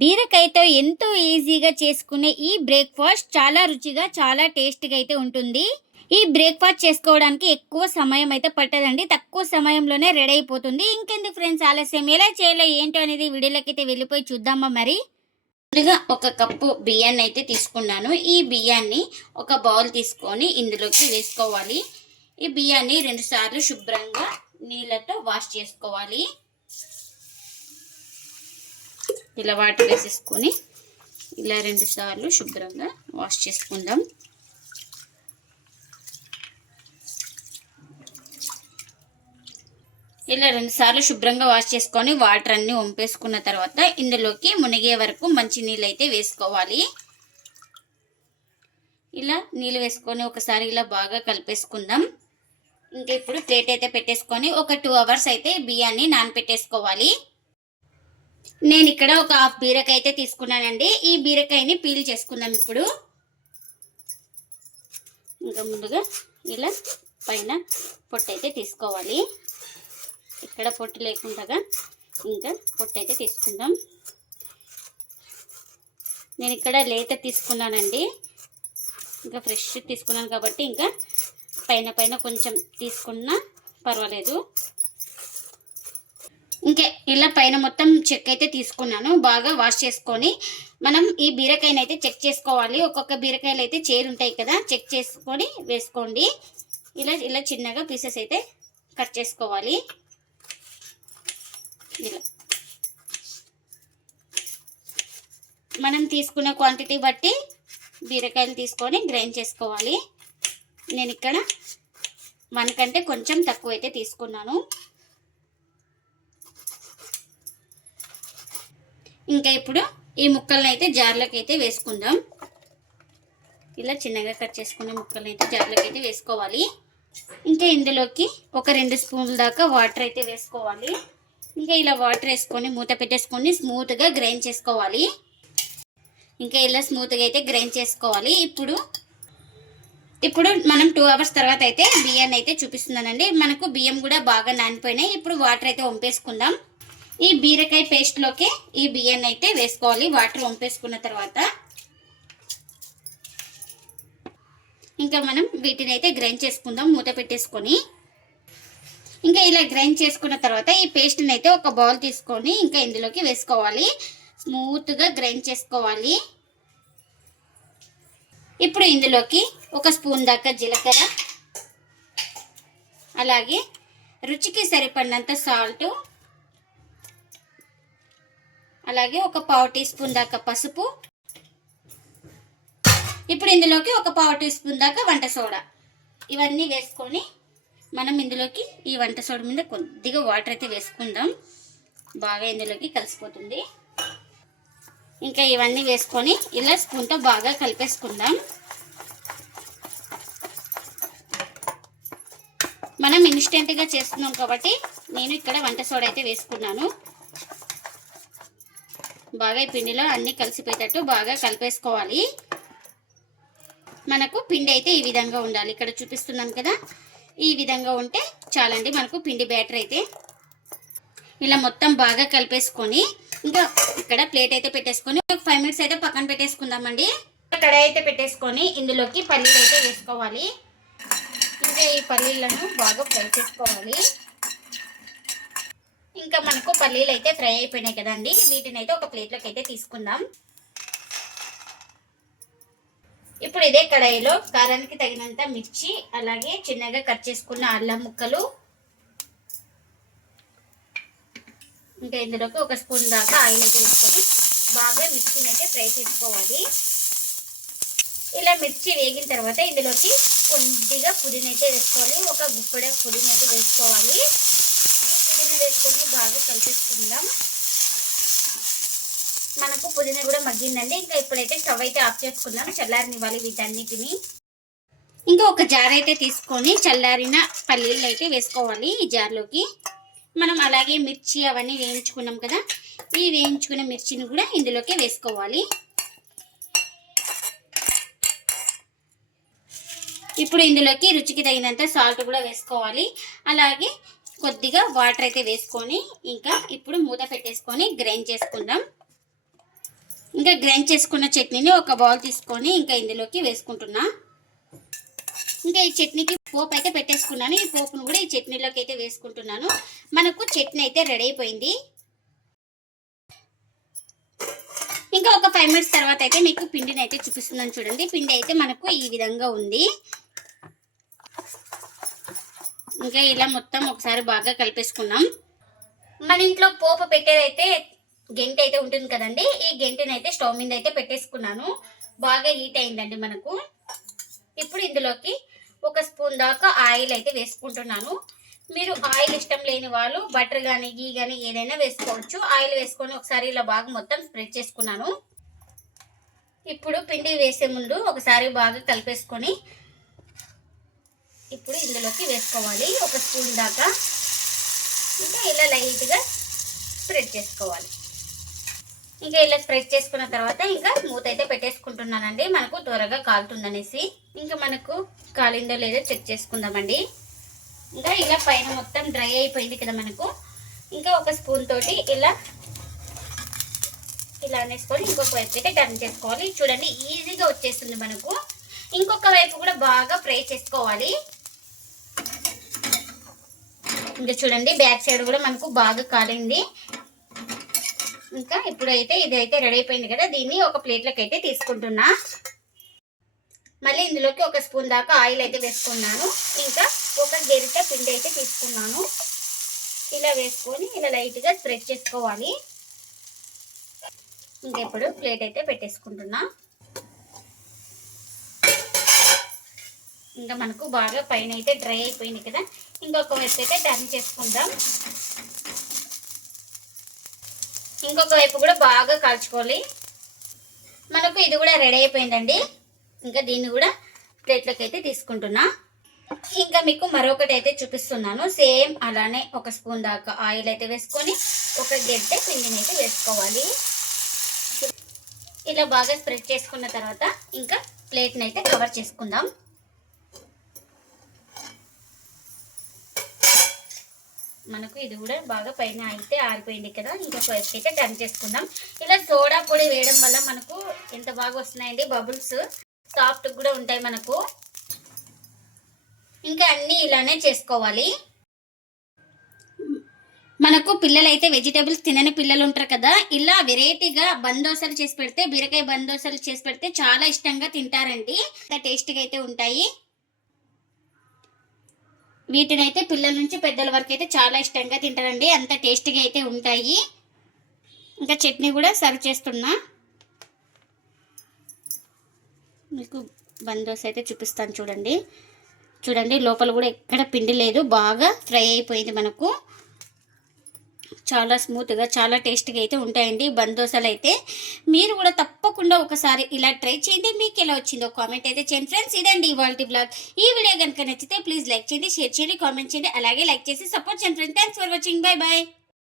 బీరకాయతో ఎంతో ఈజీగా చేసుకునే ఈ బ్రేక్ఫాస్ట్ చాలా రుచిగా చాలా టేస్ట్గా అయితే ఉంటుంది. ఈ బ్రేక్ఫాస్ట్ చేసుకోవడానికి ఎక్కువ సమయం అయితే పట్టదండి. తక్కువ సమయంలోనే రెడీ అయిపోతుంది. ఇంకెందుకు ఫ్రెండ్స్ ఆలస్యం? ఎలా చేయాలో ఏంటో అనేది వీడియోలోకి అయితే వెళ్ళిపోయి చూద్దామా మరి? ముందుగా ఒక కప్పు బియ్యాన్ని అయితే తీసుకున్నాను. ఈ బియ్యాన్ని ఒక బౌల్ తీసుకొని ఇందులోకి వేసుకోవాలి. ఈ బియ్యాన్ని రెండుసార్లు శుభ్రంగా నీళ్ళతో వాష్ చేసుకోవాలి. ఇలా వాటర్ వేసేసుకొని ఇలా రెండు సార్లు శుభ్రంగా వాష్ చేసుకుందాం. ఇలా రెండు సార్లు శుభ్రంగా వాష్ చేసుకొని వాటర్ అన్ని వంపేసుకున్న తర్వాత ఇందులోకి మునిగే వరకు మంచి నీళ్ళు అయితే వేసుకోవాలి. ఇలా నీళ్ళు వేసుకొని ఒకసారి ఇలా బాగా కలిపేసుకుందాం. ఇంకా ఇప్పుడు ప్లేట్ అయితే పెట్టేసుకొని ఒక టూ అవర్స్ అయితే బియ్యాన్ని నానపెట్టేసుకోవాలి. నేను ఇక్కడ ఒక హాఫ్ బీరకాయ అయితే తీసుకున్నానండి. ఈ బీరకాయని పీల్ చేసుకుందాం ఇప్పుడు. ఇంకా ముందుగా ఇలా పైన పొట్టు అయితే తీసుకోవాలి. ఇక్కడ పొట్టు లేకుండా ఇంకా పొట్టు అయితే తీసుకుందాం. నేను ఇక్కడ లేత తీసుకున్నానండి. ఇంకా ఫ్రెష్ తీసుకున్నాను కాబట్టి ఇంకా పైన పైన కొంచెం తీసుకున్నా పర్వాలేదు. ఇంకే ఇలా పైన మొత్తం చెక్ అయితే తీసుకున్నాను. బాగా వాష్ చేసుకొని మనం ఈ బీరకాయని అయితే చెక్ చేసుకోవాలి. ఒక్కొక్క బీరకాయలు అయితే చేరు ఉంటాయి కదా చెక్ చేసుకొని వేసుకోండి. ఇలా ఇలా చిన్నగా పీసెస్ అయితే కట్ చేసుకోవాలి. ఇలా. మనం తీసుకున్న క్వాంటిటీ బట్టి బీరకాయలు తీసుకొని గ్రైండ్ చేసుకోవాలి. నేను ఇక్కడ వన్ కంటే కొంచెం తక్కువ అయితే తీసుకున్నాను. ఇంకా ఇప్పుడు ఈ ముక్కల్ని అయితే జార్లోకి అయితే వేసుకుందాం. ఇలా చిన్నగా కట్ చేసుకున్న ముక్కల్ని అయితే జార్లకి అయితే వేసుకోవాలి. ఇంకా ఇందులోకి ఒక రెండు స్పూన్ల దాకా వాటర్ అయితే వేసుకోవాలి. ఇంకా ఇలా వాటర్ వేసుకొని మూత పెట్టేసుకొని స్మూత్గా గ్రైండ్ చేసుకోవాలి. ఇంకా ఇలా స్మూత్గా అయితే గ్రైండ్ చేసుకోవాలి. ఇప్పుడు ఇప్పుడు మనం టూ అవర్స్ తర్వాత అయితే బియ్యాన్ని అయితే చూపిస్తున్నానండి. మనకు బియ్యం కూడా బాగా నానిపోయినాయి. ఇప్పుడు వాటర్ అయితే వంపేసుకుందాం. ఈ బీరకాయ పేస్ట్లోకి ఈ బియ్యాన్ని అయితే వేసుకోవాలి. వాటర్ వంపేసుకున్న తర్వాత ఇంకా మనం వీటిని అయితే గ్రైండ్ చేసుకుందాం. మూత పెట్టేసుకొని ఇంకా ఇలా గ్రైండ్ చేసుకున్న తర్వాత ఈ పేస్ట్ని అయితే ఒక బౌల్ తీసుకొని ఇంకా ఇందులోకి వేసుకోవాలి. స్మూత్గా గ్రైండ్ చేసుకోవాలి. ఇప్పుడు ఇందులోకి ఒక స్పూన్ దాకా జీలకర్ర అలాగే రుచికి సరిపడినంత సాల్ట్ అలాగే ఒక పావు టీ స్పూన్ దాకా పసుపు. ఇప్పుడు ఇందులోకి ఒక పావు టీ స్పూన్ దాకా వంట సోడా. ఇవన్నీ వేసుకొని మనం ఇందులోకి ఈ వంట సోడా మీద కొద్దిగా వాటర్ అయితే వేసుకుందాం. బాగా ఇందులోకి కలిసిపోతుంది. ఇంకా ఇవన్నీ వేసుకొని ఇలా స్పూన్తో బాగా కలిపేసుకుందాం. మనం ఇన్స్టెంట్గా చేస్తున్నాం కాబట్టి నేను ఇక్కడ వంట సోడా అయితే వేసుకున్నాను. బాగా ఈ పిండిలో అన్నీ కలిసిపోయేటట్టు బాగా కలిపేసుకోవాలి. మనకు పిండి అయితే ఈ విధంగా ఉండాలి. ఇక్కడ చూపిస్తున్నాను కదా. ఈ విధంగా ఉంటే చాలండి మనకు పిండి బ్యాటర్ అయితే. ఇలా మొత్తం బాగా కలిపేసుకొని ఇంకా ఇక్కడ ప్లేట్ అయితే పెట్టేసుకొని ఒక ఫైవ్ మినిట్స్ అయితే పక్కన పెట్టేసుకుందామండి. కడాయి అయితే పెట్టేసుకొని ఇందులోకి పల్లీలు అయితే వేసుకోవాలి. ఇంకా ఈ పల్లీలను బాగా ఫ్రై చేసుకోవాలి. ఇంకా మనకు పల్లీలు అయితే ఫ్రై అయిపోయినాయి కదండి. వీటిని అయితే ఒక ప్లేట్లోకి అయితే తీసుకుందాం. ఇప్పుడు ఇదే కడాయిలో కారానికి తగినంత మిర్చి అలాగే చిన్నగా కట్ చేసుకున్న అల్లం ముక్కలు. ఇంకా ఇందులోకి ఒక స్పూన్ దాకా ఆయిల్ అయితే వేసుకొని బాగా మిర్చిని అయితే ఫ్రై చేసుకోవాలి. ఇలా మిర్చి వేగిన తర్వాత ఇందులోకి కొద్దిగా పుదీనైతే వేసుకోవాలి. ఒక గుప్పెడ పుదీనైతే అయితే వేసుకోవాలి. వేసుకొని బాగా కలిపేసుకుందాం. మనకు పుదీనా కూడా మగ్గిందండి. ఇంకా ఇప్పుడైతే స్టవ్ అయితే ఆఫ్ చేసుకుందాం. చల్లారనివ్వాలి వీటన్నిటిని. ఇంకా ఒక జార్ అయితే తీసుకొని చల్లారిన పల్లీలు అయితే వేసుకోవాలి ఈ జార్లోకి. మనం అలాగే మిర్చి అవన్నీ వేయించుకున్నాం కదా. ఈ వేయించుకున్న మిర్చిని కూడా ఇందులోకి వేసుకోవాలి. ఇప్పుడు ఇందులోకి రుచికి తగినంత సాల్ట్ కూడా వేసుకోవాలి. అలాగే కొద్దిగా వాటర్ అయితే వేసుకొని ఇంకా ఇప్పుడు మూత పెట్టేసుకొని గ్రైండ్ చేసుకుందాం. ఇంకా గ్రైండ్ చేసుకున్న చట్నీని ఒక బౌల్ తీసుకొని ఇంకా ఇందులోకి వేసుకుంటున్నా. ఇంకా ఈ చట్నీకి పోపు అయితే పెట్టేసుకున్నాను. ఈ పోపును కూడా ఈ చట్నీలోకి అయితే వేసుకుంటున్నాను. మనకు చట్నీ అయితే రెడీ అయిపోయింది. ఇంకా ఒక ఫైవ్ మినిట్స్ తర్వాత అయితే మీకు పిండిని అయితే చూపిస్తున్నాను చూడండి. పిండి అయితే మనకు ఈ విధంగా ఉంది. ఇంకా ఇలా మొత్తం ఒకసారి బాగా కలిపేసుకున్నాం. మన ఇంట్లో పోపు పెట్టేదైతే గెంటె అయితే ఉంటుంది కదండి. ఈ గెంటెనైతే స్టవ్ మీద అయితే పెట్టేసుకున్నాను. బాగా హీట్ అయిందండి మనకు. ఇప్పుడు ఇందులోకి ఒక స్పూన్ దాకా ఆయిల్ అయితే వేసుకుంటున్నాను. మీరు ఆయిల్ ఇష్టం లేని వాళ్ళు బటర్ కానీ గీ కానీ ఏదైనా వేసుకోవచ్చు. ఆయిల్ వేసుకొని ఒకసారి ఇలా బాగా మొత్తం స్ప్రెడ్ చేసుకున్నాను. ఇప్పుడు పిండి వేసే ముందు ఒకసారి బాగా కలిపేసుకొని ఇప్పుడు ఇందులోకి వేసుకోవాలి. ఒక స్పూన్ దాకా ఇంకా ఇలా లైట్గా స్ప్రెడ్ చేసుకోవాలి. ఇంకా ఇలా స్ప్రెడ్ చేసుకున్న తర్వాత ఇంకా మూత అయితే పెట్టేసుకుంటున్నానండి. మనకు త్వరగా కాలుతుందనేసి. ఇంకా మనకు కాలిందో లేదో చెక్ చేసుకుందామండి. ఇంకా ఇలా పైన మొత్తం డ్రై అయిపోయింది కదా మనకు. ఇంకా ఒక స్పూన్ తోటి ఇలా ఇలా అనేసుకొని ఇంకొక వైపు అయితే టర్న్ చేసుకోవాలి. చూడండి ఈజీగా వచ్చేస్తుంది మనకు. ఇంకొక వైపు కూడా బాగా ఫ్రై చేసుకోవాలి. ఇంకా చూడండి బ్యాక్ సైడ్ కూడా మనకు బాగా కాలింది. ఇంకా ఇప్పుడైతే ఇది అయితే రెడీ అయిపోయింది కదా దీన్ని ఒక ప్లేట్లోకి అయితే తీసుకుంటున్నా. మళ్ళీ ఇందులోకి ఒక స్పూన్ దాకా ఆయిల్ అయితే వేసుకున్నాను. ఇంకా ఒక గెరిట పిండి అయితే తీసుకున్నాను. ఇలా వేసుకొని ఇలా లైట్గా స్ప్రెడ్ చేసుకోవాలి. ఇంకెప్పుడు ప్లేట్ అయితే పెట్టేసుకుంటున్నా. ఇంకా మనకు బాగా పైన అయితే డ్రై అయిపోయింది కదా. ఇంకొక వైపు అయితే టర్న్ చేసుకుందాం. ఇంకొక వైపు కూడా బాగా కాల్చుకోవాలి. మనకు ఇది కూడా రెడీ అయిపోయిందండి. ఇంకా దీన్ని కూడా ప్లేట్లోకి అయితే తీసుకుంటున్నా. ఇంకా మీకు మరొకటి అయితే చూపిస్తున్నాను. సేమ్ అలానే ఒక స్పూన్ దాకా ఆయిల్ అయితే వేసుకొని ఒక గెడ్డ పిండిని అయితే వేసుకోవాలి. ఇలా బాగా స్ప్రెడ్ చేసుకున్న తర్వాత ఇంకా ప్లేట్ని అయితే కవర్ చేసుకుందాం. మనకు ఇది కూడా బాగా పైన అయితే ఆరిపోయింది కదా. ఇంకొక వైపుకి అయితే టర్న్ చేసుకుందాం. ఇలా సోడా పొడి వేయడం వల్ల మనకు ఎంత బాగా వస్తున్నాయండి బబుల్స్ సాఫ్ట్ కూడా ఉంటాయి మనకు. ఇంకా అన్నీ ఇలానే చేసుకోవాలి. మనకు పిల్లలైతే వెజిటేబుల్స్ తినని పిల్లలు ఉంటారు కదా. ఇలా వెరైటీగా బందోసలు చేసి పెడితే బీరకాయ బందోసలు చేసి పెడితే చాలా ఇష్టంగా తింటారండి. టేస్ట్గా అయితే ఉంటాయి. వీటిని అయితే పిల్లల నుంచి పెద్దల వరకు అయితే చాలా ఇష్టంగా తింటారండి. అంత టేస్టీగా అయితే ఉంటాయి. ఇంకా చట్నీ కూడా సర్వ్ చేస్తున్నా. మీకు బందోస్ అయితే చూపిస్తాను చూడండి. చూడండి లోపల కూడా ఎక్కడ పిండి లేదు. బాగా ఫ్రై అయిపోయింది మనకు. చాలా స్మూత్గా చాలా టేస్ట్గా అయితే ఉంటాయండి బందోసలు అయితే. మీరు కూడా తప్పకుండా ఒకసారి ఇలా ట్రై చేయండి. మీకు ఎలా వచ్చిందో కామెంట్ అయితే చేయండి. ఫ్రెండ్స్ ఇదండి ఇవాళ బ్లాగ్ ఈ వీడియో కనుక నచ్చితే ప్లీజ్ లైక్ చేయండి షేర్ చేయండి కామెంట్ చేయండి అలాగే లైక్ చేసి సపోర్ట్ చేయండి. Friends thanks for watching. Bye bye